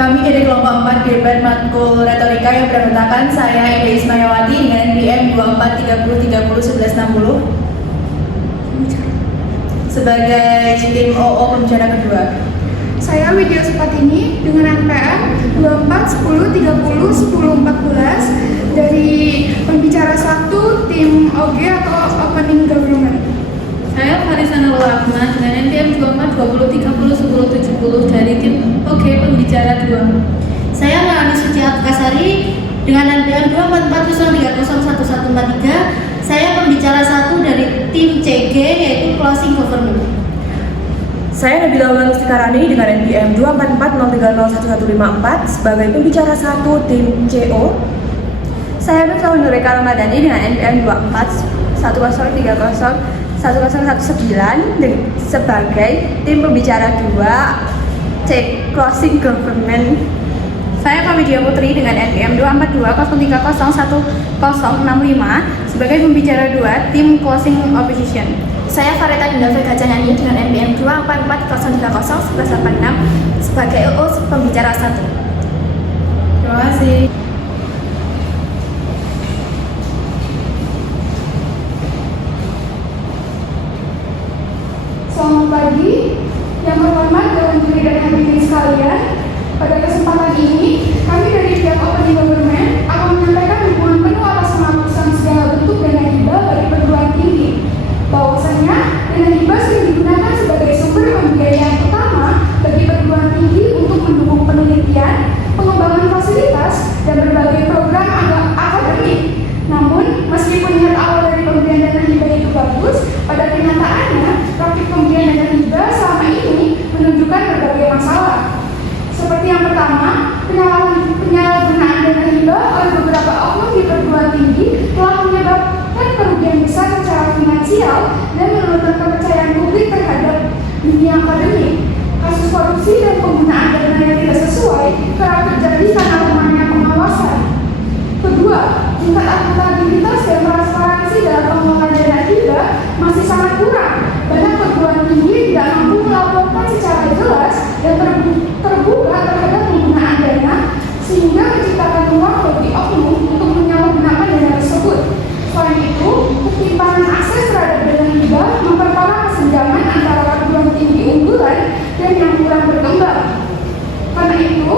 Kami dari kelompok 4 debat matkul retorika yang beranggotkan saya Ida Ismayawati dengan NPM 2430301160 sebagai tim OO pembicara kedua. Saya Widya Supatini dengan NPM 2410301014 dari pembicara 1 tim OG atau Opening Government. Saya Farisana Ahmad dengan NPM 2420301070 dari tim OG pembicara 2. Saya Melani Suci Kasari dengan NPM 2403011143. Saya pembicara 1 dari tim CG yaitu Closing Government. Saya Nabila Wulan Mustikarani dengan NPM 2440301154 sebagai pembicara 1 tim CO. Saya Nurul Nureka Ramadhani dengan NPM 2410301019 sebagai tim pembicara 2 C Closing Government. Saya Kamidia Putri dengan NPM 2420301065 sebagai pembicara 2 tim Closing Opposition. Saya Fareta Dinda Vega Janani dengan NPM 2440301186 sebagai OO pembicara 1. Terima kasih. Selamat pagi, yang terhormat Dewan Juri dan hadirin sekalian. Pada kesempatan ini, kami dari pihak Opening Government akan menyampaikan dukungan penuh atas penghapusan segala bentuk dana hibah bagi perguruan tinggi. Bahwasanya dana hibah sering digunakan sebagai sumber pembiayaan utama bagi perguruan tinggi untuk mendukung penelitian, pengembangan fasilitas, dan berbagai program akademik. Namun, meskipun niat awal dari pemberian dana hibah itu bagus, pada kenyataannya praktik pemberian dana hibah selama ini menunjukkan berbagai masalah. Seperti yang pertama, penyalahgunaan dana hibah oleh beberapa oknum di perguruan tinggi telah menyebabkan kerugian besar secara finansial dan menurunkan kepercayaan publik terhadap dunia akademik. Kasus korupsi dan penggunaan dana yang tidak sesuai kerap terjadi karena lemahnya pengawasan. Kedua, tingkat akuntabilitas dan transparansi dalam pengelolaan dana hibah masih sangat kurang. Banyak perguruan tinggi tidak mampu melaporkan secara jelas dan terbuka terhadap penggunaan dana, sehingga menciptakan ruang bagi oknum untuk menyalahgunakan dana tersebut. Selain itu, ketimpangan akses terhadap dana hibah memperparah kesenjangan antara perguruan tinggi unggulan dan yang kurang berkembang. Karena itu,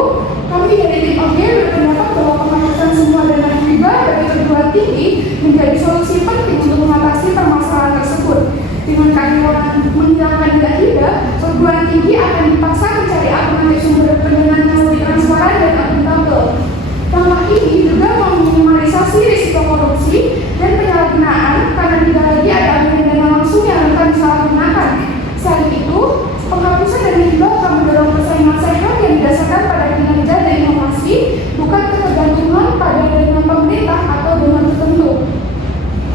kami dari tim OG berpendapat bahwa penghapusan semua dana hibah bagi perguruan tinggi menjadi solusi penting untuk mengatasi permasalahan tersebut. Dengan keadilan menghilangkan dana hibah, perguruan tinggi akan dipaksa mencari alternatif sumber pendanaan yang lebih transparan dan akuntabel. Langkah ini juga meminimalisasi risiko korupsi dan penyalahgunaan karena tidak lagi ada aliran dana langsung yang akan disalahgunakan. Selain itu, penghapusan dana hibah akan mendorong persaingan sehat yang didasarkan pada kinerja dan inovasi, bukan ketergantungan pada dana pemerintah atau dana tertentu.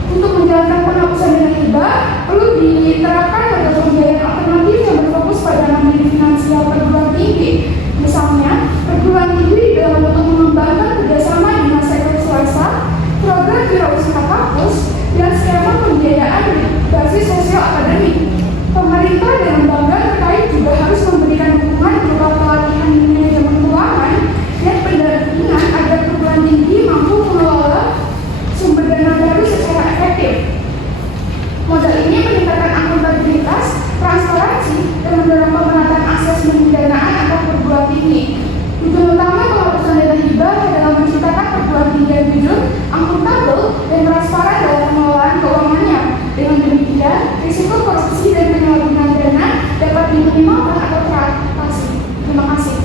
Untuk menjalankan penghapusan dana hibah, perlu diterapkan pada pembiayaan alternatif yang berfokus pada mandiri finansial perguruan tinggi. Misalnya, perguruan tinggi dalam untuk mengembangkan kerjasama dengan sektor swasta, program wirausaha kampus, dan skema pembiayaan berbasis sosial akademik. Pemerintah dan lembaga terkait juga harus memberikan dukungan berupa pelatihan manajemen keuangan dan pendampingan agar perguruan tinggi mampu mengelola sumber dana baru secara efektif. Modal ini meningkatkan akuntabilitas, transparansi, dan mendorong pemerataan akses pendanaan antar perguruan tinggi. Tujuan utama penghapusan dana hibah adalah menciptakan perguruan tinggi yang jujur, akuntabel, dan transparan dalam pengelolaan keuangannya. Dengan demikian, risiko korupsi dan penyalahgunaan dana dapat diminimalkan atau teratasi. Terima kasih.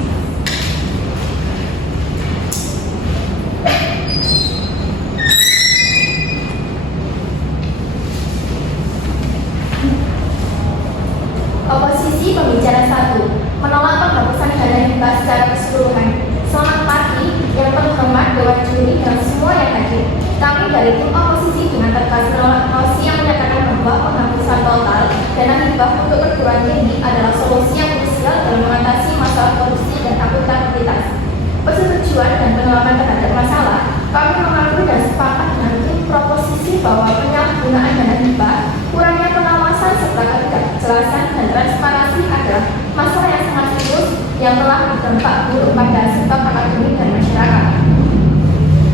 Oposisi pembicara 1 menolak penghapusan dana hibah secara keseluruhan. Selamat pagi, yang terhormat Dewan Juri dan semua yang hadir. Kami dari tim oposisi dengan tegas menolak mosi yang menyatakan bahwa penghapusan total dana hibah untuk perguruan tinggi adalah solusi yang krusial dalam mengatasi masalah korupsi dan akuntabilitas. Persetujuan dan penolakan terhadap masalah, kami mengakui dan sepakat dengan tim proposisi bahwa penyalahgunaan dana hibah, kurangnya pengawasan serta ketidakjelasan dan transparansi adalah masalah yang sangat serius yang yang telah berdampak buruk pada sektor akademik dan masyarakat.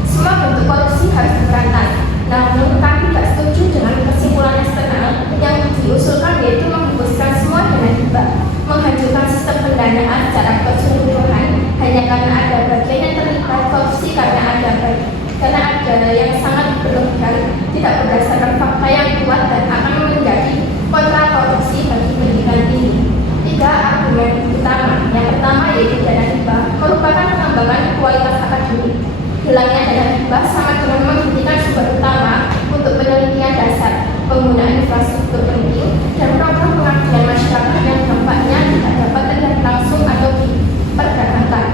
Semua bentuk korupsi harus diberantas. Namun kami tidak setuju dengan kesimpulan eksternal yang diusulkan, yaitu menghapuskan semua dana hibah, menghancurkan sistem pendanaan secara keseluruhan hanya karena ada bagian yang terlibat korupsi karena ada yang sangat berlebihan, tidak berdasarkan fakta yang kuat dan akan menjadi kontra korupsi bagi pendidikan tinggi. 3 argumen utama. Yang pertama yaitu dana hibah merupakan pengembangan kualitas akademik. Hilangnya dana hibah sama dengan menghentikan sumber utama untuk penelitian dasar, penggunaan infrastruktur penting, dan program pengabdian masyarakat yang dampaknya tidak dapat terlihat langsung atau diperdagangkan.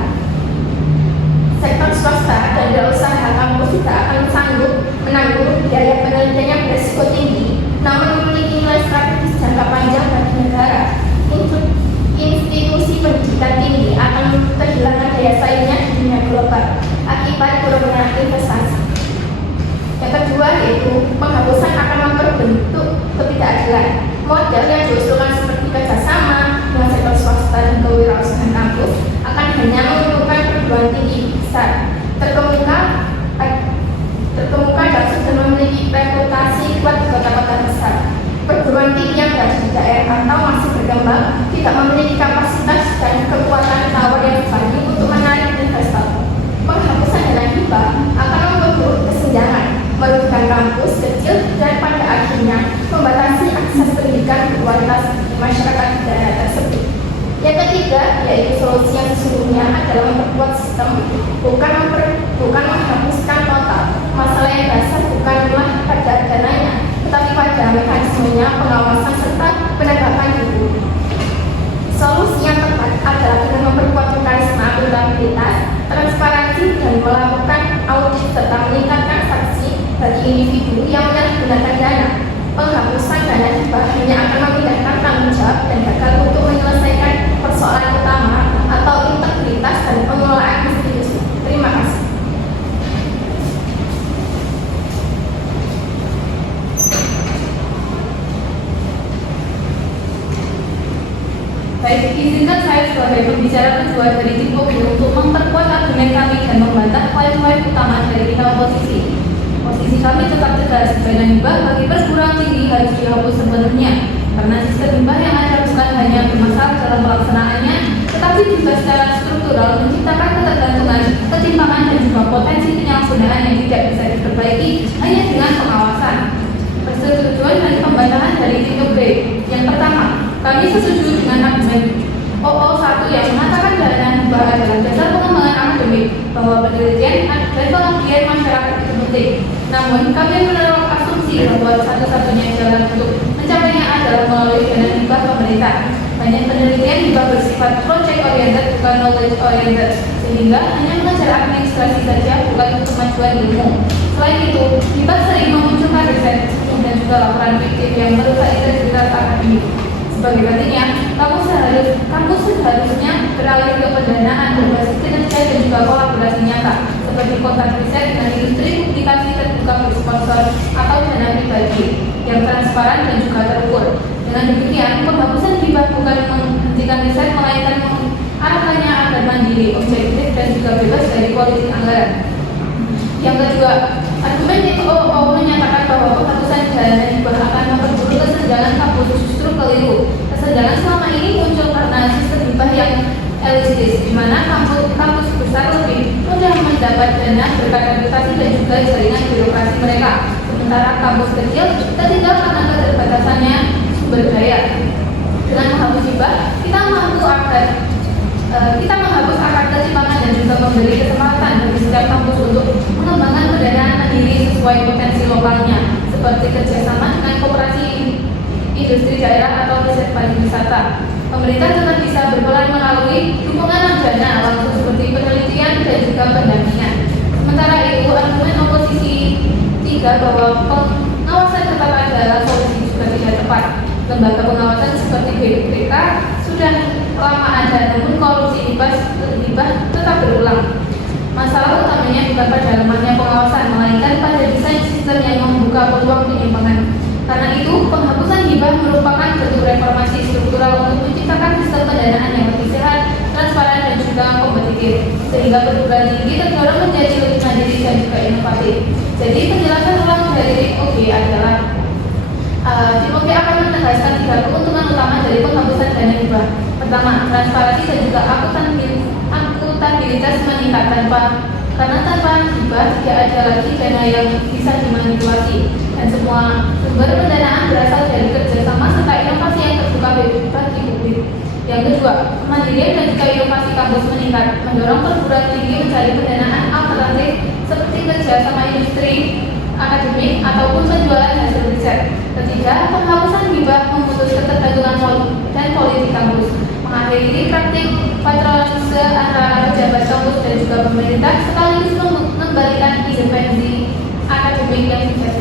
Sektor swasta dan usaha kampus tidak akan sanggup menanggung biaya penelitian yang berisiko tinggi, namun memiliki nilai strategis jangka panjang bagi negara. Institusi pendidikan tinggi akan kehilangan daya saingnya di dunia global akibat kurangnya investasi. Yang kedua yaitu penghapusan akan memperbentuk ketidakadilan. Model yang diusulkan seperti kerjasama dengan sektor swasta dan kewirausahaan kampus akan hanya menguntungkan perguruan tinggi besar terkemuka dan sudah memiliki reputasi kuat di kota-kota besar. Perguruan tinggi yang berada di daerah atau masih berkembang tidak memiliki kapasitas dan kekuatan tawar yang sebanding untuk menarik investor. Penghapusan dana hibah akan memperburuk kesenjangan, merugikan kampus kecil, dan pada akhirnya membatasi akses pendidikan berkualitas di masyarakat di daerah tersebut. Yang ketiga yaitu solusi yang sesungguhnya adalah memperkuat sistem, bukan menghapuskan total. Masalah yang dasar bukanlah pada dananya, tetapi pada mekanismenya, pengawasan serta penegakan hukum. Solusi yang tepat adalah dengan memperkuat mekanisme akuntabilitas, transparansi, dan melakukan audit serta meningkatkan sanksi bagi individu yang menyalahgunakan dana. Penghapusan dana hibah hanya akan memindahkan tanggung jawab dan gagal untuk menyelesaikan persoalan utama atau integritas dan pengelolaan institusi. Terima kasih. Baik, izinkan saya sebagai pembicara kedua dari tim Poglo untuk memperkuat argumen kami dan membantah poin-poin utama dari kita oposisi. Posisi kami tetap tegas, dana hibah bagi perguruan tinggi harus dihapus sepenuhnya, karena sistem hibah yang ada bukan hanya bermasalah dalam pelaksanaannya, tetapi juga secara struktural menciptakan ketergantungan, ketimpangan, dan juga potensi penyalahgunaan yang tidak bisa diperbaiki hanya dengan pengawasan. Persetujuan dan pembantahan dari tim B. Yang pertama, kami setuju dengan argumen OO1 yang mengatakan dana hibah adalah dasar pengembangan akademik, bahwa penelitian dan pengabdian masyarakat itu penting. Namun, kami menaruh asumsi bahwa satu-satunya jalan untuk mencapainya adalah melalui dana hibah pemerintah. Banyak penelitian hibah bersifat project oriented bukan knowledge oriented, sehingga hanya mengejar administrasi saja bukan untuk kemajuan ilmu. Selain itu, hibah sering memunculkan riset dan juga laporan fiktif yang merusak integritas akademik. Sebagai gantinya, kampus seharusnya beralih ke pendanaan berbasis kinerja dan juga kolaborasi nyata, seperti kontrak riset dengan industri publikasi terbuka bersponsor atau dana pribadi yang transparan dan juga terukur. Dengan demikian, penghapusan hibah bukan menghentikan riset, melainkan mengarahkannya agar mandiri, objektif, dan juga bebas dari politik anggaran. Yang kedua, argumen OO menyatakan bahwa penghapusan dana hibah akan memperburuk kesenjangan kampus. Justru keliru. Kesenjangan selama ini muncul karena sistem hibah yang elitis, di mana kampus besar lebih mudah mendapat dana berkat reputasi dan juga jaringan birokrasi mereka, sementara kampus kecil tertinggal karena keterbatasannya sumber daya. Dengan menghapus hibah, kita menghapus akar ketimpangan dan juga memberi kesempatan bagi setiap kampus untuk mengembangkan pendanaan mandiri sesuai potensi lokalnya, seperti kerjasama dengan koperasi industri daerah atau riset pariwisata. Pemerintah tetap bisa berperan melalui dukungan dana langsung seperti penelitian dan juga pendampingan. Sementara itu, argumen oposisi 3 bahwa pengawasan tetap adalah solusi juga tidak tepat. Lembaga pengawasan seperti BPK sudah lama ada, namun korupsi hibah tetap berulang. Masalah utamanya bukan pada lemahnya pengawasan, melainkan pada desain sistem yang membuka peluang penyimpangan. Karena itu, penghapusan hibah merupakan bentuk reformasi struktural untuk menciptakan sistem pendanaan yang lebih sehat, transparan, berpikir, sehingga perguruan tinggi terdorong menjadi lebih mandiri dan juga inovatif. Jadi penjelasan ulang dari tim OG adalah tim OG akan menegaskan 3 keuntungan utama dari penghapusan dana hibah. Pertama, transparansi dan juga akuntabilitas meningkat karena tanpa hibah tidak ada lagi dana yang bisa dimanipulasi dan semua sumber pendanaan berasal dari kerjasama serta inovasi yang terbuka bagi publik. Yang kedua, kemandirian dan juga inovasi kampus meningkat, mendorong perguruan tinggi mencari pendanaan alternatif seperti kerjasama industri, akademik, ataupun penjualan hasil riset. Ketiga, penghapusan hibah memutus ketergantungan dan politik kampus, mengakhiri praktik patronase antara pejabat kampus dan juga pemerintah, sekaligus mengembalikan independensi akademik yang sukses.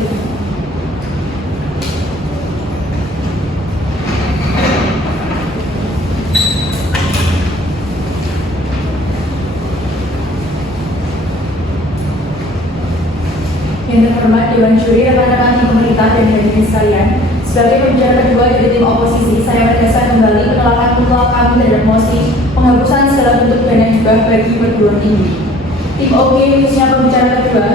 Yang terhormat Dewan Juri, rekan-rekan tim pemerintah dan hadirin sekalian, sebagai pembicara kedua dari tim oposisi, saya menegaskan kembali penolakan mutlak kami terhadap mosi penghapusan segala bentuk dana hibah bagi perguruan tinggi. Tim OG, khususnya pembicara kedua,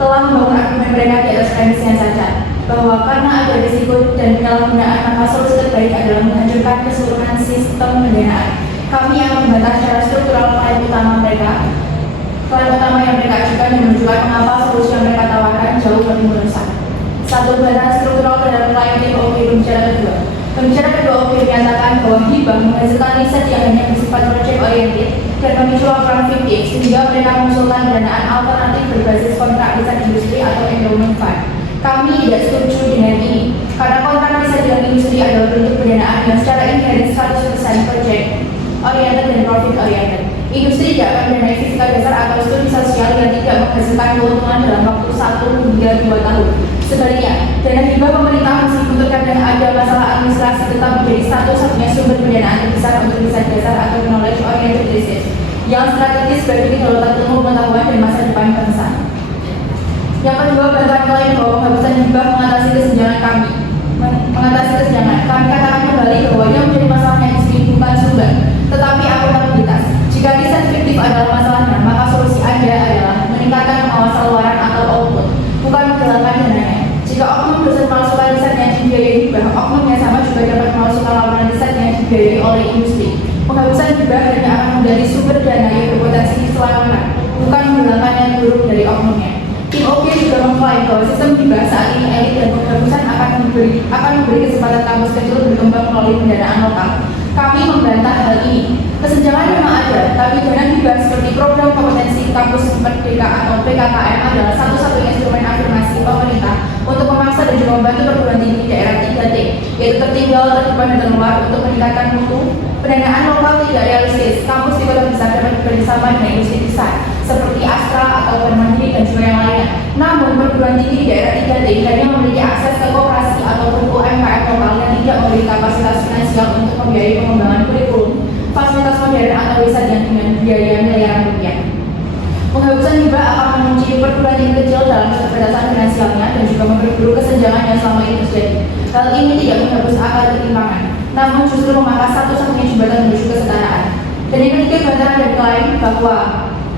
telah membangun argumen mereka di atas premis yang cacat, bahwa karena ada risiko dan penyalahgunaan, maka solusi terbaik adalah menghancurkan keseluruhan sistem pendanaan. Kami akan membantah secara struktural klaim utama yang mereka ajukan dan menunjukkan mengapa solusi yang mereka tawarkan jauh lebih merusak. Satu, bantahan struktural terhadap klaim tim OG pembicara kedua. Pembicara kedua OG menyatakan bahwa hibah menghasilkan riset yang hanya bersifat project oriented dan memicu laporan fiktif, sehingga mereka mengusulkan pendanaan alternatif berbasis kontrak riset industri atau endowment fund. Kami tidak setuju dengan ini, karena kontrak riset dengan industri adalah bentuk pendanaan yang secara inherent 100% project oriented dan profit oriented. Industri tidak akan mendanai fisika dasar atau studi sosial yang tidak menghasilkan keuntungan dalam waktu 1 hingga 2 tahun. Sebaliknya, dana hibah pemerintah meskipun terkadang ada masalah administrasi tetap menjadi satu-satunya sumber pendanaan terbesar untuk riset dasar atau knowledge oriented research yang strategis bagi kedaulatan ilmu pengetahuan dan masa depan bangsa. Yang kedua, bantahan klaim bahwa penghapusan hibah mengatasi kesenjangan kami. Kami katakan kembali bahwa yang menjadi masalahnya di sini bukan sumber, tetapi akuntabilitas. Jika riset fiktif adalah masalahnya, maka solusi Anda adalah meningkatkan pengawasan luaran atau output, bukan menghilangkan dananya. Jika oknum dosen memalsukan riset yang dibiayai hibah, oknum yang sama juga dapat memalsukan laporan riset yang dibiayai oleh industri. Penghapusan hibah hanya akan menjadi sumber dana yang berpotensi keselamatan, bukan menghilangkan yang buruk dari oknumnya. Tim OG juga mengklaim bahwa sistem hibah saat ini elit dan penghapusan akan memberi kesempatan kampus kecil berkembang melalui pendanaan lokal. Kami membantah hal ini. Kesenjangan memang ada, tapi dana hibah seperti program kompetensi kampus merdeka atau PKKM adalah satu-satunya instrumen afirmasi pemerintah untuk memaksa dan juga membantu perguruan tinggi daerah 3T, yaitu tertinggal, terdepan, dan terluar untuk meningkatkan mutu. Pendanaan lokal tidak realistis. Kampus di kota besar dapat bekerjasama dengan industri besar seperti Astra atau Mandiri dan juga yang lainnya. Namun perguruan tinggi di daerah 3T hanya memiliki akses ke koperasi ataupun UMKM lokal yang tidak memiliki kapasitas finansial untuk membiayai pengembangan kurikulum, fasilitas modern atau riset yang dengan biaya miliaran rupiah. Penghapusan hibah akan mengunci perguruan tinggi kecil dalam keterbatasan finansialnya dan juga memperburuk kesenjangan yang selama ini terjadi. Hal ini tidak menghapus akar ketimpangan, namun justru memangkas satu-satunya jembatan menuju kesetaraan. Dan yang ketiga, bantahan dan klaim bahwa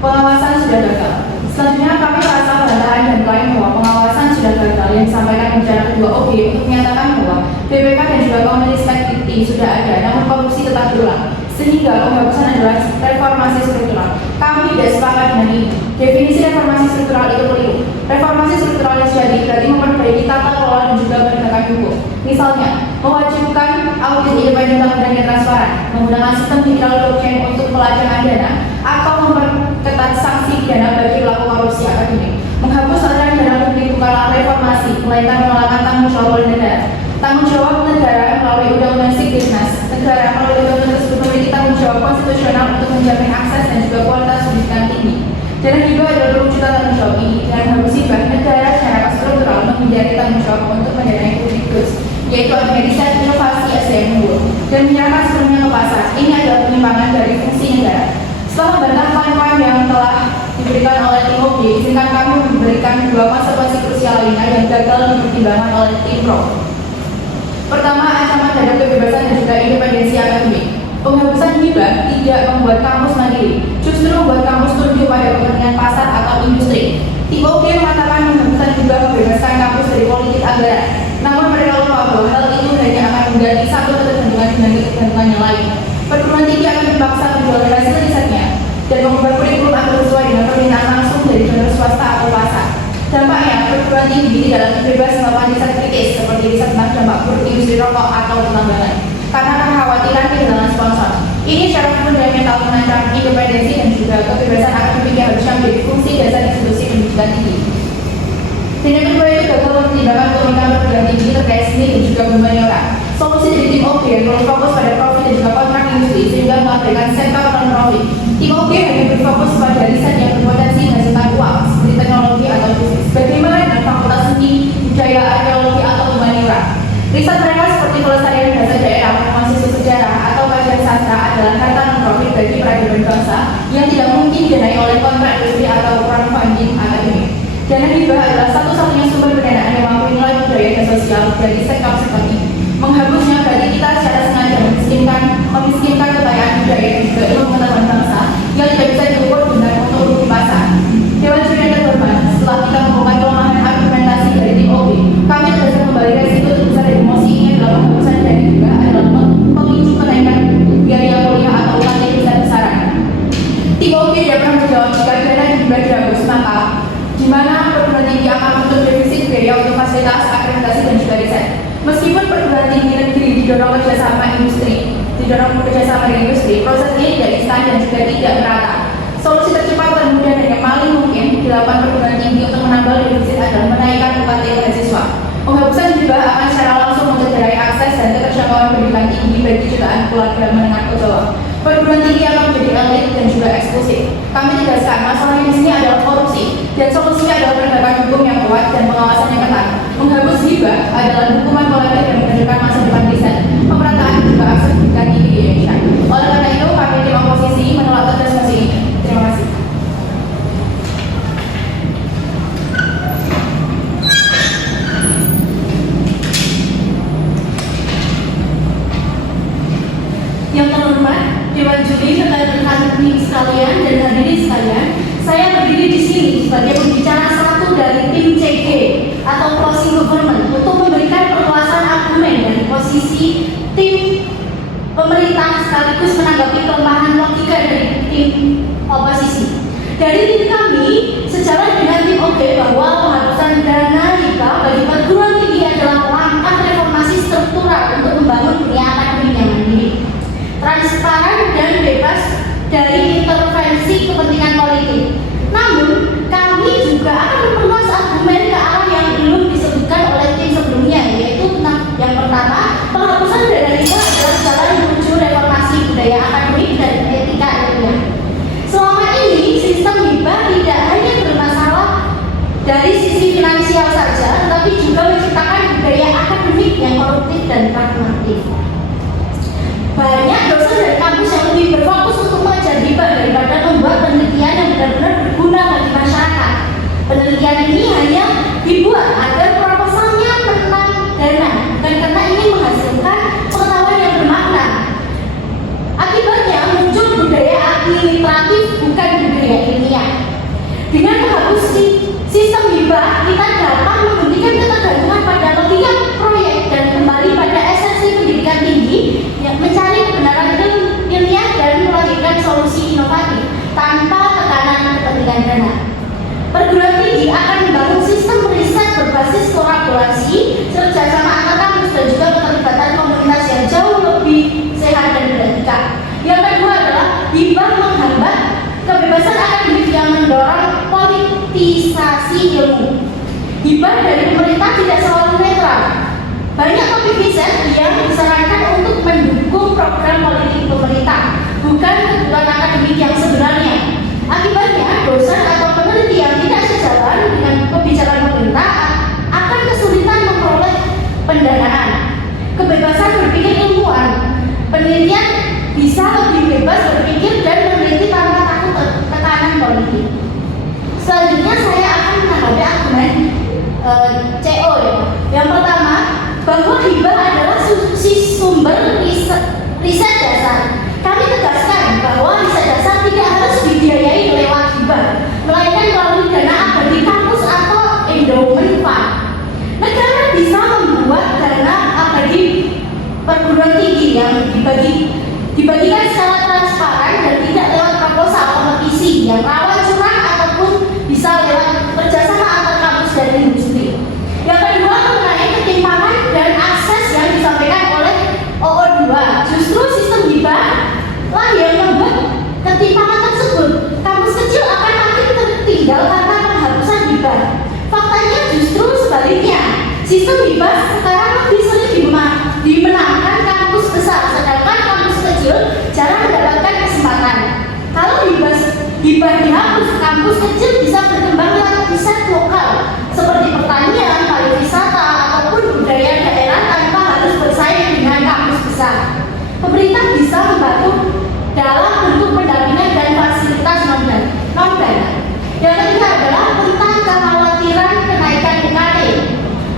pengawasan sudah gagal. Selanjutnya kami merasa bantahan dan klaim bahwa pengawasan sudah gagal yang disampaikan pembicara kedua OG untuk menyatakan bahwa BPK dan juga Community Activity sudah ada, namun korupsi tetap berulang, sehingga penghapusan adalah reformasi struktural. Kami tidak sepakat dengan ini. Definisi reformasi struktural itu keliru. Reformasi struktural yang sejati berarti memperbaiki tata kelola dan juga penegakan hukum. Misalnya, mewajibkan audit independen dan transparan, menggunakan sistem digital blockchain untuk pelacakan dana, atau memperketat sanksi pidana bagi pelaku korupsi akademik. Menghapus aliran dana publik bukanlah reformasi, melainkan menolakkan tanggung jawab oleh negara. Tanggung jawab negara melalui Undang-Undang Sigdinas. Negara melalui undang-undang tersebut memiliki tanggung jawab konstitusional untuk menjamin akses dan juga kualitas pendidikan tinggi. Dan juga adalah perwujudan tanggung jawab ini. Dengan menghapus hibah, negara secara struktural menghindari tanggung jawab untuk mendanai public goods, yaitu adanya riset inovasi SDM unggul, dan menyerahkan sepenuhnya ke pasar. Ini adalah penyimpangan dari fungsi negara. Setelah membantah klaim-klaim yang telah diberikan oleh tim OG, izinkan kami memberikan dua konsekuensi krusial lainnya yang gagal dipertimbangkan oleh tim PRO. Pertama, ancaman terhadap kebebasan dan juga independensi akademik. Penghapusan hibah tidak membuat kampus mandiri, justru membuat kampus tunduk pada kepentingan pasar atau industri. Tim OG mengatakan penghapusan hibah membebaskan kampus dari politik anggaran. Namun mereka lupa bahwa hal itu hanya akan mengganti satu ketergantungan dengan ketergantungan yang lain. Perguruan tinggi akan dipaksa menjual hasil risetnya dan mengubah kurikulum agar sesuai dengan permintaan langsung dari donor swasta atau pasar. Dampaknya, perguruan tinggi tidak lagi bebas melakukan riset kritis seperti riset tentang dampak buruk industri rokok atau pertambangan karena kekhawatiran kehilangan sponsor. Ini secara fundamental mengancam independensi dan juga kebebasan akademik yang harusnya menjadi fungsi dasar institusi pendidikan tinggi. Tindak kedua itu gagal mempertimbangkan keunikan perguruan tinggi terkait seni dan juga humaniora. Solusi dari tim OG yang berfokus pada profit dan juga kontrak industri sehingga mengabaikan sektor non-profit. Tim OG hanya berfokus pada riset yang berpotensi menghasilkan uang seperti teknologi atau bisnis. Bagaimana dengan fakultas seni, budaya, arkeologi atau humaniora? Riset mereka seperti pelestarian bahasa daerah, mahasiswa sejarah, atau kajian sastra adalah harta non-profit bagi peradaban bangsa yang tidak mungkin didanai oleh kontrak industri atau crowdfunding akademik. Dana hibah adalah satu-satunya sumber pendanaan yang mampu nilai budaya dan sosial dari sektor-sektor ini. Menghapusnya berarti kita secara sengaja memiskinkan kekayaan budaya dan juga ilmu pengetahuan bangsa yang tidak bisa diukur dengan untuk di pasar. Dewan Juri yang terhormat, setelah kita membuka kelemahan argumentasi dari tim OB, kami tegaskan kembali resiko terbesar dari emosi ini adalah penghapusan dana hibah adalah pemicu kenaikan biaya kuliah atau UKT besar-besaran. Tim OB tidak pernah menjawab jika dana hibah dihapus, maka di mana perguruan tinggi akan menutup defisit biaya untuk fasilitas, akreditasi dan juga riset. Meskipun perguruan tinggi negeri didorong kerjasama dengan industri, proses ini tidak instan dan juga tidak merata. Solusi tercepat, termudah dan yang paling mungkin dilakukan perguruan tinggi untuk menambal defisit adalah menaikkan UKT mahasiswa. Penghapusan hibah akan secara langsung mencederai akses dan keterjangkauan pendidikan tinggi bagi jutaan keluarga menengah ke bawah. Perguruan tinggi akan menjadi elit dan juga eksklusif. Kami tegaskan masalahnya di sini adalah korupsi dan solusinya adalah penegakan hukum yang kuat dan pengawasan yang ketat. Menghapus hibah adalah hukuman kolektif yang menentukan masa depan riset, pemerataan dan juga akses pendidikan tinggi di Indonesia. Oleh karena itu, kami tim oposisi menolak tegas mosi ini. Terima kasih. Yang terhormat, Dewan Juri, rekan-rekan sekalian dan hadirin sekalian, saya berdiri di sini sebagai pembicara satu dari tim CG atau closing government untuk memberikan perluasan argumen dari posisi tim pemerintah sekaligus menanggapi kelemahan logika dari tim oposisi. Dari tim kami, sejalan dengan tim OG bahwa penghapusan dana hibah bagi perguruan tinggi adalah langkah reformasi struktural untuk membangun dunia akademik yang mandiri, transparan dan bebas dari intervensi kepentingan politik. Namun, kami juga akan memperluas argumen ke arah yang belum disebutkan oleh tim sebelumnya, yaitu yang pertama, penghapusan dana hibah adalah jalan menuju reformasi budaya akademik dan etika ilmiah. Selama ini, sistem hibah tidak hanya bermasalah dari sisi finansial saja, tetapi juga menciptakan budaya akademik yang koruptif dan pragmatis. Banyak dosen dari kampus yang lebih berfokus untuk mengejar hibah daripada membuat penelitian yang benar-benar berguna bagi masyarakat. Penelitian ini hanya dibuat agar proposalnya menang dana, bukan karena ingin menghasilkan pengetahuan yang bermakna. Akibatnya muncul budaya administratif bukan budaya ilmiah. Dengan menghapus sistem hibah, kita dapat menghentikan ketergantungan pada logika proyek dan kembali pada esensi pendidikan tinggi yang mencari kebenaran ilmiah dan melahirkan solusi inovatif tanpa tekanan kepentingan dana. Perguruan tinggi akan membangun sistem riset berbasis kolaborasi, kerjasama antar kampus dan juga keterlibatan komunitas yang jauh lebih sehat dan beretika. Yang kedua adalah hibah menghambat kebebasan akademik yang mendorong politisasi ilmu. Hibah dari pemerintah tidak selalu netral. Banyak topik riset yang disarankan untuk mendukung program politik pemerintah, bukan kebutuhan akademik yang sebenarnya. Akibatnya, dosen atau peneliti yang tidak sejalan dengan kebijakan pemerintah akan kesulitan memperoleh pendanaan. Kebebasan berpikir ilmuwan, penelitian bisa lebih bebas berpikir dan meneliti tanpa takut tekanan politik. Selanjutnya saya akan menanggapi argumen CO ya. Yang pertama, bahwa hibah adalah sumber riset dasar. tegaskan bahwa riset dasar tidak harus dibiayai lewat hibah, melainkan melalui dana abadi kampus atau endowment fund. Negara bisa membuat dana abadi perguruan tinggi yang dibagikan secara transparan dan tidak lewat proposal kompetisi yang rawan curang ataupun bisa lewat kerjasama antar kampus dan industri. Yang kedua, mengenai ketimpangan dan akses yang disampaikan oleh OO2. Justru sistem hibah lah yang membuat ketimpangan tersebut. Kampus kecil akan makin tertinggal karena penghapusan hibah. Faktanya justru sebaliknya. Sistem hibah sekarang lebih sering dimenangkan kampus besar, sedangkan kampus kecil jarang mendapatkan kesempatan. Kalau hibah dihapus, kampus kecil bisa berkembang lewat riset lokal seperti pertanian, pariwisata, ataupun budaya daerah tanpa harus bersaing dengan kampus besar. Pemerintah bisa membantu dalam bentuk pendampingan dan fasilitas non-dana. Yang ketiga adalah tentang kekhawatiran kenaikan UKT.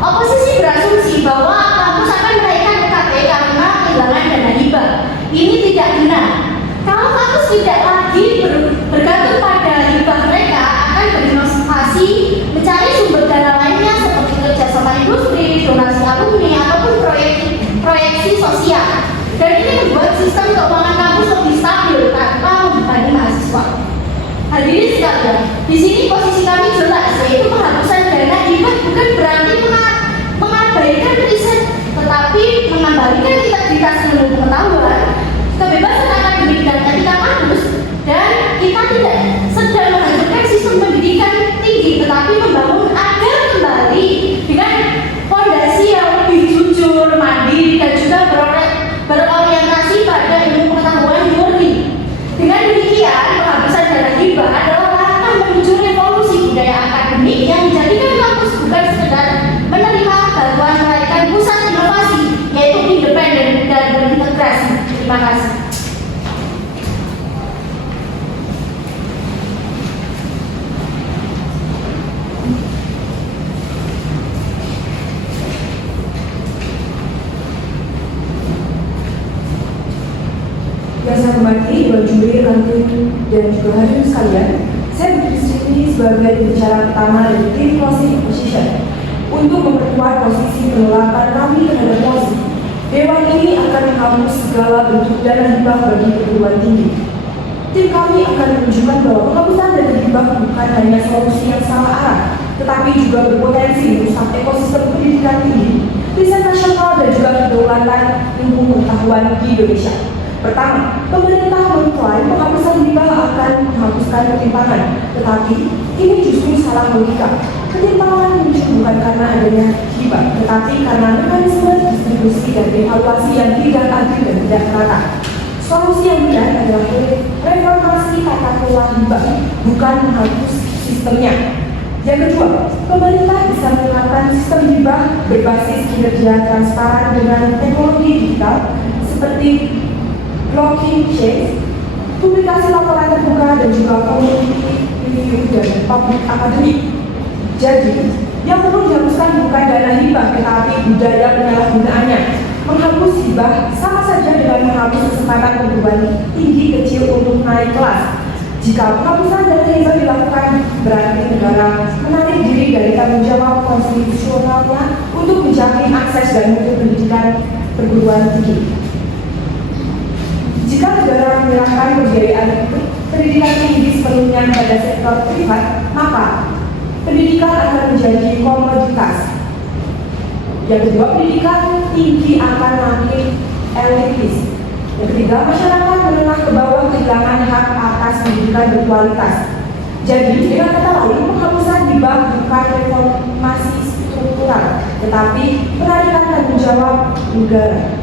Oposisi berasumsi bahwa kampus akan menaikkan UKT karena kehilangan dana hibah. Ini tidak benar. Kalau kampus tidak lagi bergantung pada hibah, mereka akan berinovasi, mencari sumber dana lainnya seperti kerjasama industri, donasi alumni, ataupun proyeksi sosial. Dan ini membuat sistem keuangan kampus lebih stabil tanpa membebani mahasiswa. Hadirin sekalian, di sini posisi kami jelas, yaitu penghapusan dana hibah bukan berarti mengabaikan riset, tetapi mengembalikan integritas ilmu pengetahuan, kebebasan akademik dan etika kampus, dan kita tidak sedang menghancurkan sistem pendidikan tinggi, tetapi membangun agar kembali dengan fondasi yang lebih jujur, mandiri, dan juga berorientasi pada ilmu pengetahuan murni. Dengan demikian, penghapusan dana hibah adalah langkah menuju revolusi budaya akademik yang menjadikan kampus bukan sekedar menerima bantuan, melainkan pusat inovasi, yaitu independen dan berintegrasi. Terima kasih. Yang saya hormati Dewan Juri, Kantin, dan juga hadirin sekalian, saya berdiri di sini sebagai pembicara pertama dari tim closing opposition untuk memperkuat posisi penolakan kami terhadap POSI. Dewan ini akan menghapus segala bentuk dana hibah bagi perguruan tinggi. Tim kami akan menunjukkan bahwa penghapusan dana hibah bukan hanya solusi yang salah arah, tetapi juga berpotensi merusak ekosistem pendidikan tinggi, riset nasional, dan juga kedaulatan ilmu pengetahuan di Indonesia. Pertama, pemerintah mengklaim penghapusan hibah akan menghapuskan ketimpangan, tetapi ini justru salah logika. Ketimpangan muncul bukan karena adanya hibah, tetapi karena mekanisme distribusi dan evaluasi yang tidak adil dan tidak merata. Solusi yang benar adalah reformasi tata kelola hibah, bukan menghapus sistemnya. Yang kedua, pemerintah bisa menerapkan sistem hibah berbasis kinerja transparan dengan teknologi digital seperti blockchain, publikasi laporan terbuka, dan juga community review dan public academic. Jadi, yang perlu dihapuskan bukan dana hibah, tetapi budaya penyalahgunaannya. Menghapus hibah sama saja dengan menghapus kesempatan perguruan tinggi kecil untuk naik kelas. Jika penghapusan dana hibah dilakukan, berarti negara menarik diri dari tanggung jawab konstitusionalnya untuk menjamin akses dan mutu pendidikan perguruan tinggi. Jika negara menyerahkan pembiayaan pendidikan tinggi sepenuhnya pada sektor privat, maka pendidikan akan menjadi komoditas. Yang kedua, pendidikan tinggi akan makin elitis. Yang ketiga, masyarakat menengah ke bawah kehilangan hak atas pendidikan berkualitas. Jadi, dengan kata lain, penghapusan hibah bukan reformasi struktural, tetapi penarikan tanggung jawab negara.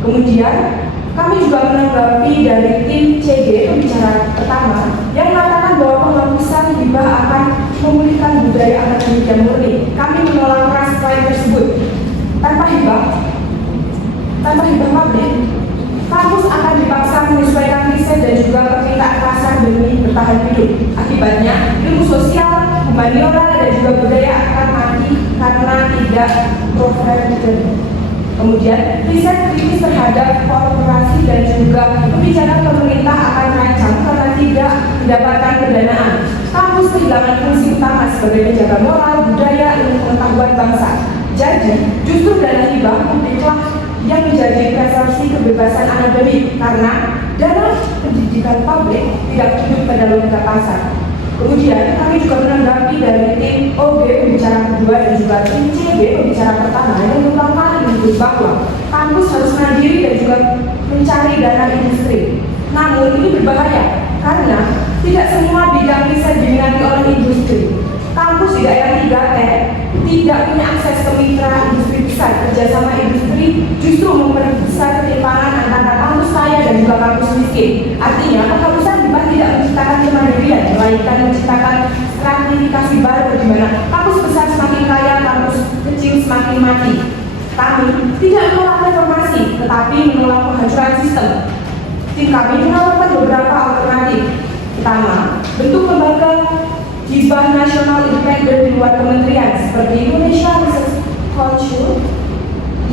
Kemudian, kami juga menanggapi dari tim CG pembicara pertama yang mengatakan bahwa penghapusan hibah akan memulihkan budaya akademik yang murni. Kami menolak keras klaim tersebut. Tanpa hibah publik, kampus akan dipaksa menyesuaikan riset dan juga permintaan pasar demi bertahan hidup. Akibatnya, ilmu sosial, humaniora, dan juga budaya akan mati karena tidak profesional. Kemudian, riset kritis terhadap korporasi dan juga kebijakan pemerintah akan terancam karena tidak mendapatkan pendanaan. Kampus kehilangan fungsi utama sebagai penjaga moral, budaya, ilmu pengetahuan bangsa. Jadi, justru dana hibah publiklah yang menjadi preservasi kebebasan akademik karena dana pendidikan publik tidak hidup pada logika pasar. Kemudian kami juga menanggapi dari tim OB pembicara kedua dan juga tim CB pembicara pertama yang berulang kali menyebut bahwa kampus harus mandiri dan juga mencari dana industri. Namun ini berbahaya karena tidak semua bidang riset diminati oleh industri. Kampus di daerah 3T tidak punya akses ke mitra industri besar. Kerjasama industri justru memperbesar ketimpangan antara kampus kaya dan juga kampus miskin. Artinya, penghapusan hibah tidak menciptakan kemandirian, melainkan menciptakan stratifikasi baru di mana kampus besar semakin kaya, kampus kecil semakin mati. Kami tidak menolak reformasi, tetapi menolak penghancuran sistem. Tim kami menawarkan beberapa alternatif. Pertama, bentuk lembaga hibah nasional independen di luar kementerian seperti Indonesia Research Council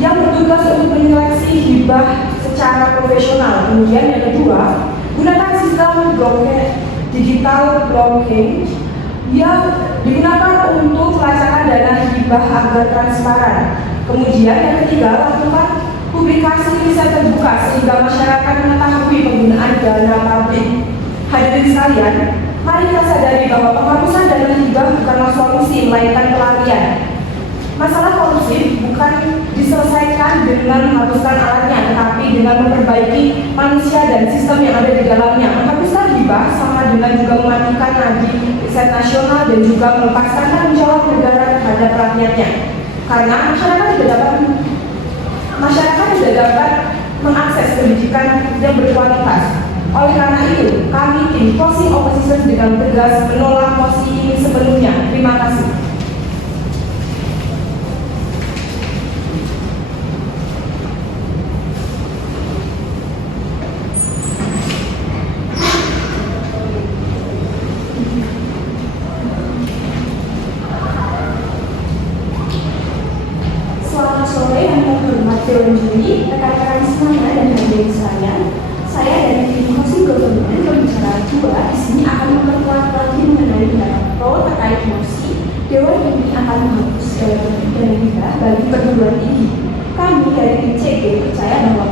yang bertugas untuk menyeleksi hibah secara profesional. Kemudian yang kedua, gunakan sistem digital blockchain yang digunakan untuk pelacakan dana hibah agar transparan. Kemudian yang ketiga, lakukan publikasi riset terbuka sehingga masyarakat mengetahui penggunaan dana publik. Hadirin sekalian, mari kita sadari bahwa penghapusan dana hibah bukanlah solusi, melainkan pelarian. Masalah korupsi bukan diselesaikan dengan menghapuskan alatnya, tetapi dengan memperbaiki manusia dan sistem yang ada di dalamnya. Menghapuskan hibah sama dengan juga mematikan lagi riset nasional dan juga melepaskan tanggung jawab negara terhadap rakyatnya. Karena masyarakat tidak dapat mengakses pendidikan yang berkualitas. Oleh karena itu, kami tim Closing Opposition dengan tegas menolak mosi ini sepenuhnya. Terima kasih. Selamat sore yang terhormat Dewan Juri, rekan-rekan semuanya dan hadirin sekalian. Saya dari tim Closing Government pembicara 2 di sini akan memperkuat lagi mengenai pendapat pro terkait mosi Dewan ini akan menghapus segala bentuk dana hibah bagi perguruan tinggi. Kami dari tim CG percaya bahwa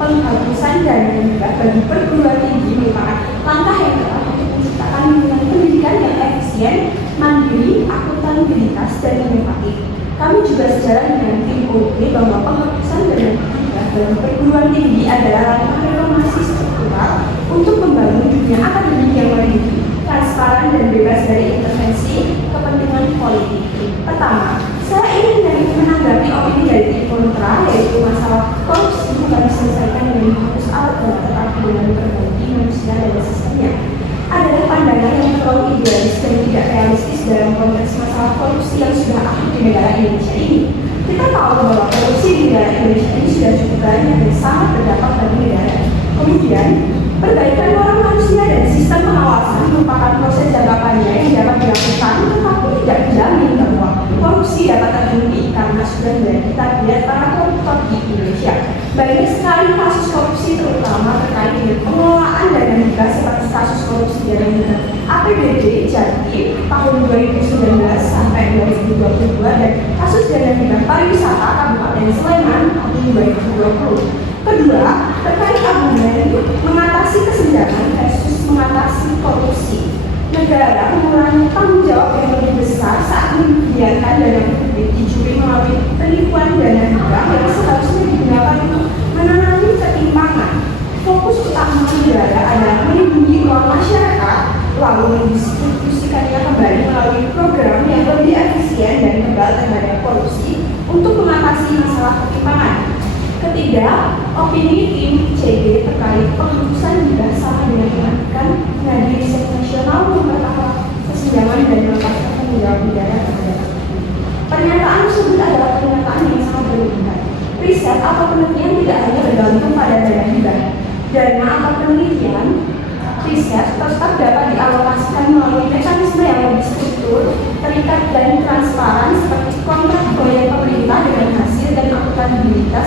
penghapusan dana hibah bagi perguruan tinggi merupakan langkah yang tepat untuk menciptakan lingkungan pendidikan yang efisien, mandiri, akuntabilitas, dan inovatif. Kami juga sejalan dengan tim OB bahwa penghapusan dana hibah bagi perguruan tinggi adalah langkah reformasi struktural untuk membangun dunia akademik yang mandiri, transparan, dan bebas dari intervensi kepentingan politik. Pertama, saya ingin menanggapi opini dari tim kontra, yaitu masalah korupsi bukan diselesaikan dengan menghapus alat dan tetapi dengan memperbaiki manusia dan sistemnya. Adalah pandangan yang terlalu idealis dan tidak realistis dalam konteks masalah korupsi yang sudah aktif di negara Indonesia ini. Kita tahu bahwa korupsi di negara Indonesia ini sudah cukup banyak dan sangat berdampak bagi negara. Kemudian, perbaikan moral manusia dan sistem pengawasan merupakan proses jangka panjang yang dapat dilakukan, tetapi tidak menjamin bahwa korupsi dapat terhenti karena sudah menjadi tabiat para koruptor di Indonesia. Banyak sekali kasus korupsi terutama terkait dengan pengelolaan dana hibah seperti kasus korupsi dana hibah APBD Jatim tahun 2019 sampai 2022 dan kasus dana hibah pariwisata Kabupaten Sleman tahun 2020. Kedua, terkait argumen mengatasi kesenjangan versus mengatasi korupsi. Negara mengurangi tanggung jawab yang lebih besar saat membiarkan dana publik dicuri melalui penipuan dana hibah yang seharusnya digunakan untuk menangani ketimpangan. Fokus utama negara adalah melindungi uang masyarakat, lalu mendistribusikannya kembali melalui program yang lebih efisien dan kebal terhadap korupsi untuk mengatasi masalah ketimpangan. Ketiga, opini tim CG terkait penghapusan hibah sama dengan mengajukan Ngadi Riset Nasional mempertahankan kesenjangan dan melepaskan tanggung jawab negara terhadap. Pernyataan tersebut adalah pernyataan yang sangat berlebihan. Riset atau penelitian tidak hanya bergantung pada dana hibah. Dana atau penelitian riset tetap dapat dialokasikan melalui mekanisme yang lebih struktur, terikat dan transparan seperti kontrak proyek pemerintah dengan hasil dan akuntabilitas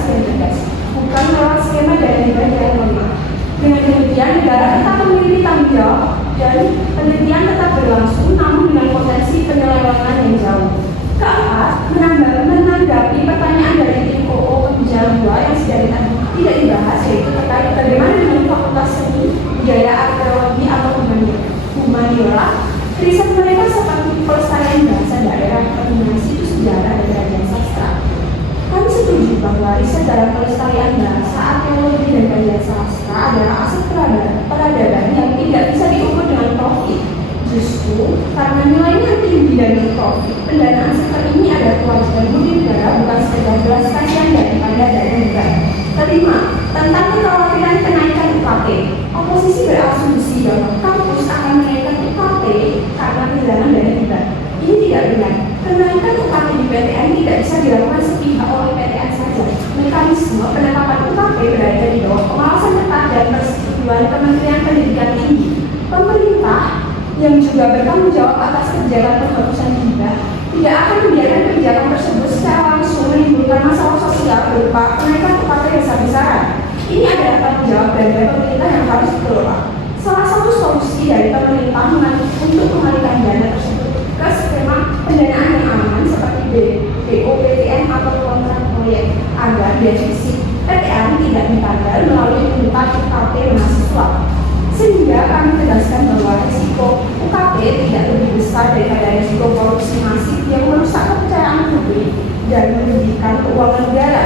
menanggapi pertanyaan dari tim OO pembicara 2 yang tidak dibahas, yaitu terkait bagaimana dengan fakultas seni, budaya, arkeologi atau humaniora. Riset mereka seperti pelestarian bahasa daerah, penggunaan situs sejarah dan kajian sastra. Kami setuju bahwa riset dalam pelestarian bahasa, arkeologi dan kajian sastra adalah aset peradaban yang tidak bisa diukur dengan profit. Justru karena nilainya tinggi dari profit, pendanaan seperti ini adalah kewajiban budi negara, bukan sekedar belas kasihan daripada dana negara. Kelima, tentang kekhawatiran kenaikan UKT. Oposisi berasumsi bahwa kampus akan menaikkan UKT karena kehilangan dana hibah. Ini tidak benar. Kenaikan UKT di PTN tidak bisa dilakukan sepihak oleh PTN saja. Mekanisme penetapan UKT berada di bawah pengawasan ketat dan persetujuan Kementerian Pendidikan Tinggi. Pemerintah yang juga bertanggung jawab atas kebijakan penghapusan hibah tidak akan membiarkan kebijakan tersebut secara langsung menimbulkan masalah sosial berupa kenaikan UKT besar-besaran. Ini adalah tanggung jawab dari pemerintah yang harus dikelola. Salah satu solusi dari pemerintah untuk mengalihkan dana tersebut ke skema pendanaan yang aman seperti BOPTN atau kontrak proyek agar defisit PTN tidak ditanggal melalui penghutan UKT mahasiswa. Sehingga kami tegaskan bahwa risiko UKT tidak lebih besar daripada risiko korupsi masif yang merusak kepercayaan publik dan merugikan keuangan negara.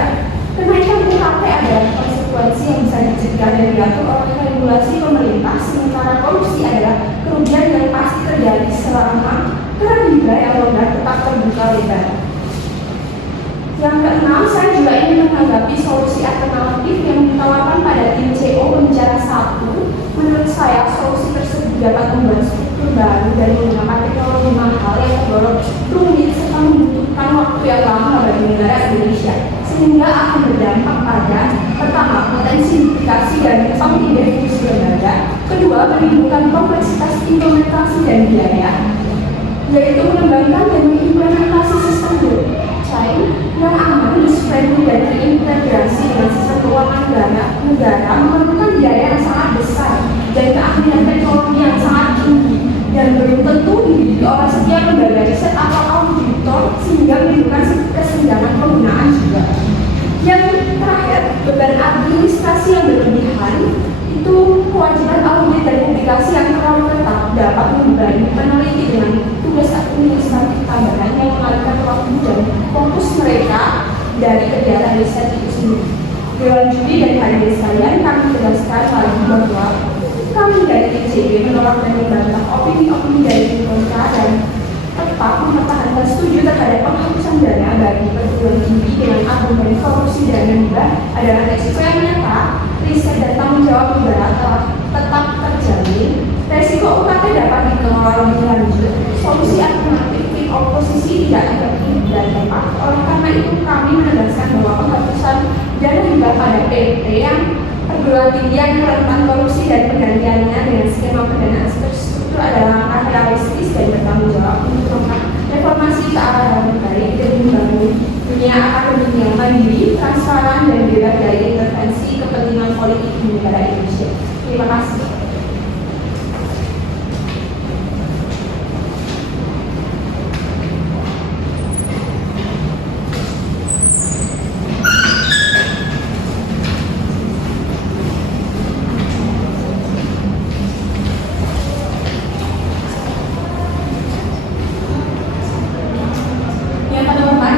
Kenaikan UKT adalah konsekuensi yang bisa dicegah dan diatur oleh regulasi pemerintah, sementara korupsi adalah kerugian yang pasti terjadi selama keran hibah yang longgar tetap terbuka lebar. Yang keenam, saya juga ingin menanggapi solusi alternatif yang ditawarkan pada tim CO pembicara 1. Menurut saya, solusi tersebut dapat membuat struktur baru dan menggunakan teknologi mahal yang tergolong rumit serta membutuhkan waktu yang lama bagi negara Indonesia, sehingga akan berdampak pada pertama, potensi duplikasi dan pengidentifikasi lembaga, kedua, menimbulkan kompleksitas implementasi dan biaya, yaitu mengembangkan dan mengimplementasi sistem blockchain yang aman, user-friendly dan terintegrasi dengan sistem keuangan negara memerlukan biaya yang sangat besar dan keahlian teknologi yang sangat tinggi dan belum tentu dimiliki oleh setiap lembaga riset atau auditor, sehingga menimbulkan kesenjangan penggunaan juga. Yang terakhir, beban administrasi yang berlebihan itu kewajiban audit dan publikasi yang terlalu ketat dapat membebani peneliti dengan tugas administratif tambahan yang mengalihkan waktu dan fokus mereka dari kegiatan riset itu sendiri. Dewan Juri dan hadirin sekalian, kami tegaskan lagi bahwa kami dari ICB menolak dan membantah opini-opini dari tim kontra dan tetap mempertahankan setuju terhadap penghapusan dana bagi perguruan tinggi dengan argumen korupsi dan hibah adalah resiko yang nyata. Riset dan tanggung jawab negara telah tetap terjamin. Resiko UKT dapat dikelola lebih lanjut. Solusi alternatif tim oposisi tidak efektif dan tepat. Oleh karena itu kami menegaskan bahwa penghapusan dana hibah pada PT yang perguruan tinggi yang rentan korupsi dan penggantiannya dengan skema pendanaan terstruktur adalah langkah realistis dan bertanggung jawab untuk melakukan reformasi ke arah yang lebih baik dan membangun dunia akademik yang mandiri, transparan dan bebas dari intervensi kepentingan politik di negara Indonesia. Terima kasih.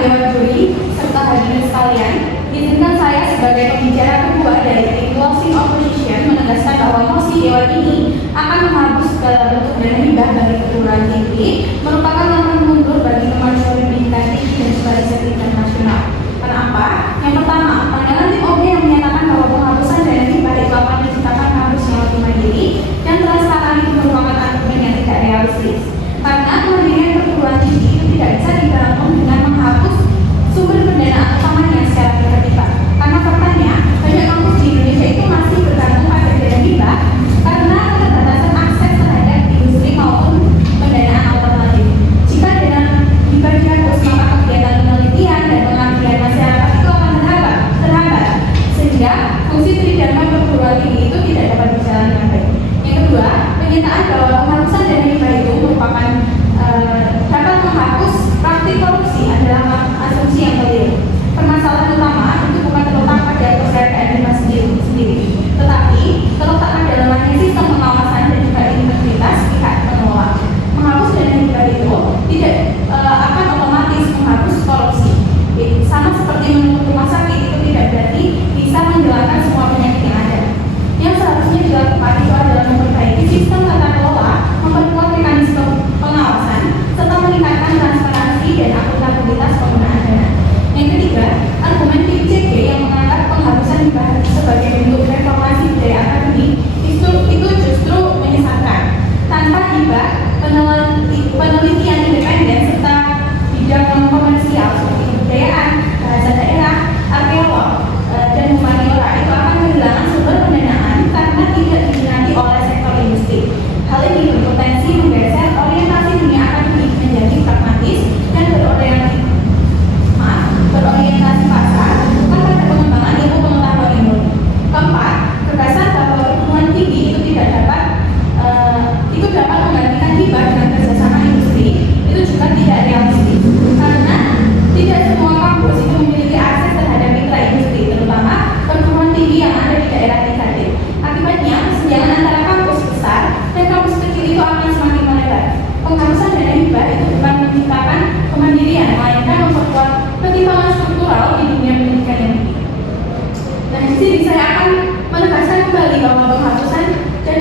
Dewan Juri serta hadirin sekalian, izinkan saya sebagai pembicara kedua dari tim closing opposition menegaskan bahwa mosi Dewan ini akan menghapus segala bentuk dana hibah bagi perguruan tinggi, merupakan langkah mundur bagi kemajuan pendidikan tinggi dan juga riset internasional. Kenapa? Yang pertama, pandangan tim OB yang menyatakan bahwa penghapusan dana hibah itu akan menciptakan kampus yang lebih mandiri dan transparan itu merupakan argumen yang tidak realistis. Karena kemandirian perguruan tinggi itu tidak bisa dibangun dengan menghapus sumber pendanaan utamanya secara tiba-tiba. Karena faktanya, banyak kampus di Indonesia itu masih bergantung pada dana hibah karena keterbatasan akses terhadap industri maupun pendanaan alternatif. Jika dana hibah dihapus, maka kegiatan penelitian dan pengabdian masyarakat itu akan terhambat, sehingga fungsi tridharma perguruan tinggi itu tidak dapat berjalan dengan baik. Yang kedua, penyataan bahwa penghapusan dana hibah itu merupakan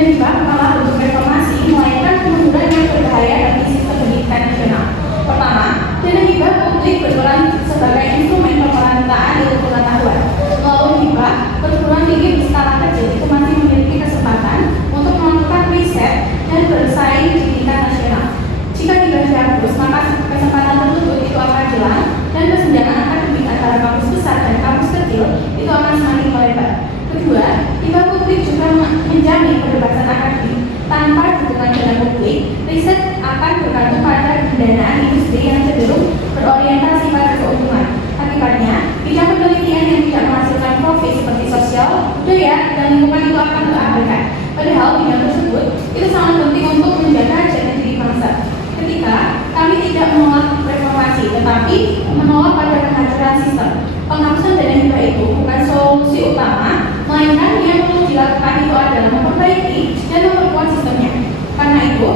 dan juga bukanlah bentuk reformasi, melainkan kemunduran yang berbahaya bagi sistem pendidikan nasional. Pertama, dana hibah publik berperan sebagai instrumen pemerataan ilmu pengetahuan. Melalui hibah, perguruan tinggi berskala kecil itu masih memiliki kesempatan untuk melakukan riset dan bersaing di tingkat nasional. Jika hibah dihapus, maka kesempatan tersebut itu akan hilang dan kesenjangan akademik antara kampus besar dan kampus kecil itu akan semakin melebar. Kedua, hibah publik juga menjamin kebebasan akademik. Tanpa dukungan dana publik, riset akan bergantung pada pendanaan industri yang cenderung berorientasi pada keuntungan. Akibatnya, bidang penelitian yang tidak menghasilkan profit seperti sosial, budaya, dan lingkungan itu akan terabaikan. Padahal bidang tersebut itu sangat penting untuk menjaga jati diri bangsa. Ketika kami tidak menolak reformasi, tetapi menolak pada penghancuran sistem. Penghapusan dana hibah itu bukan solusi utama, melainkan yang perlu dilakukan itu adalah memperbaiki dan memperkuat sistemnya. Karena itu,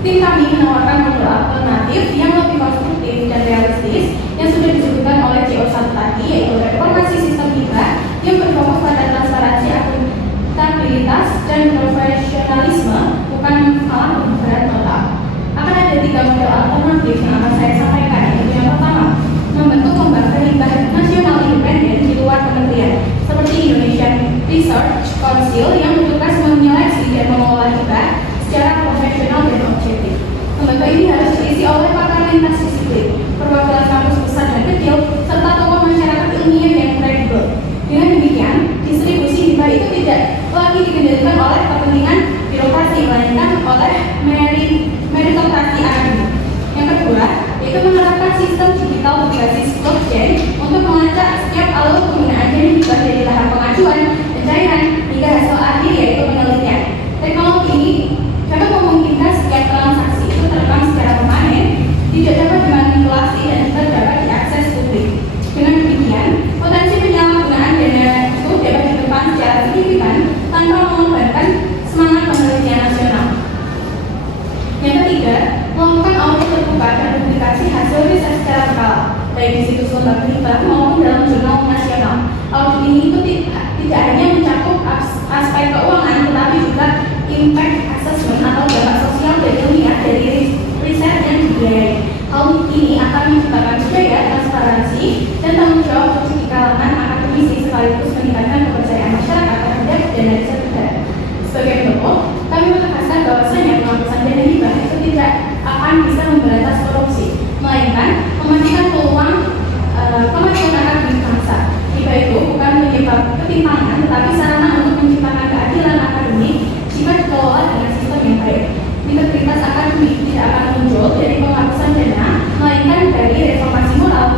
tim kami menawarkan model alternatif yang lebih konstruktif dan realistis yang sudah disebutkan oleh CO1 tadi, yaitu reformasi sistem hibah yang berfokus pada transparansi, akuntabilitas, dan profesionalisme, bukan malah berat total. Akan ada 3 model alternatif yang akan saya sampaikan. Yang pertama, membentuk lembaga hibah nasional independen di luar kementerian, seperti Indonesian Research Council yang bertugas menyeleksi dan mengelola hibah secara profesional dan objektif. Lembaga ini harus diisi oleh pakar lintas disiplin, perwakilan kampus besar dan kecil, serta tokoh masyarakat ilmiah yang kredibel. Dengan demikian, distribusi hibah itu tidak lagi dikendalikan oleh kepentingan birokrasi, melainkan oleh meritokrasi akademik. Yang kedua, yaitu menerapkan sistem digital berbasis blockchain untuk melacak setiap alur penggunaan dana hibah dari tahap pengajuan, pencairan, hingga hasil akhir yaitu penelitian. Teknologi ini dapat memungkinkan setiap transaksi itu terekam secara permanen, tidak dapat dimanipulasi dan juga dapat diakses publik. Dengan demikian, potensi penyalahgunaan dana itu dapat ditekan secara signifikan tanpa mengorbankan semangat penelitian nasional. Yang ketiga, melakukan audit terbuka dan publikasi hasil riset secara berkala, baik di situs lembaga hibah maupun dalam jurnal nasional. Audit ini itu tidak hanya mencakup aspek keuangan, tetapi juga impact assessment atau dampak sosial dan ilmiah dari riset yang dibiayai. Hal ini akan menciptakan budaya transparansi dan tanggung jawab di kalangan akademisi sekaligus meningkatkan kepercayaan masyarakat terhadap dana riset negara. Sebagai penutup, kami menegaskan bahwasanya penghapusan dana hibah itu tidak akan bisa memberantas korupsi, melainkan memastikan peluang kemajuan akademik bangsa. Hibah itu bukan menyebab ketimpangan, tetapi sarana untuk menciptakan keadilan akademik jika dikelola dengan sistem yang baik. Integritas akademik tidak akan muncul dari penghapusan dana, melainkan dari reformasi moral,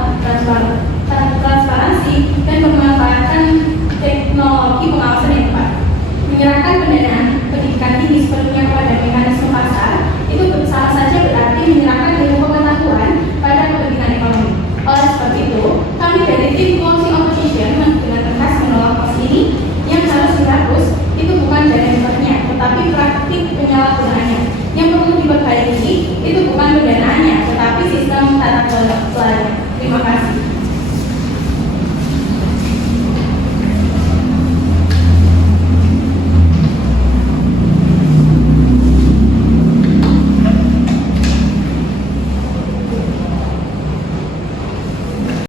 transparansi, dan pemanfaatan teknologi pengawasan yang tepat. Menyerahkan pendanaan pendidikan tinggi sepenuhnya kepada mekanisme pasar itu salah saja berarti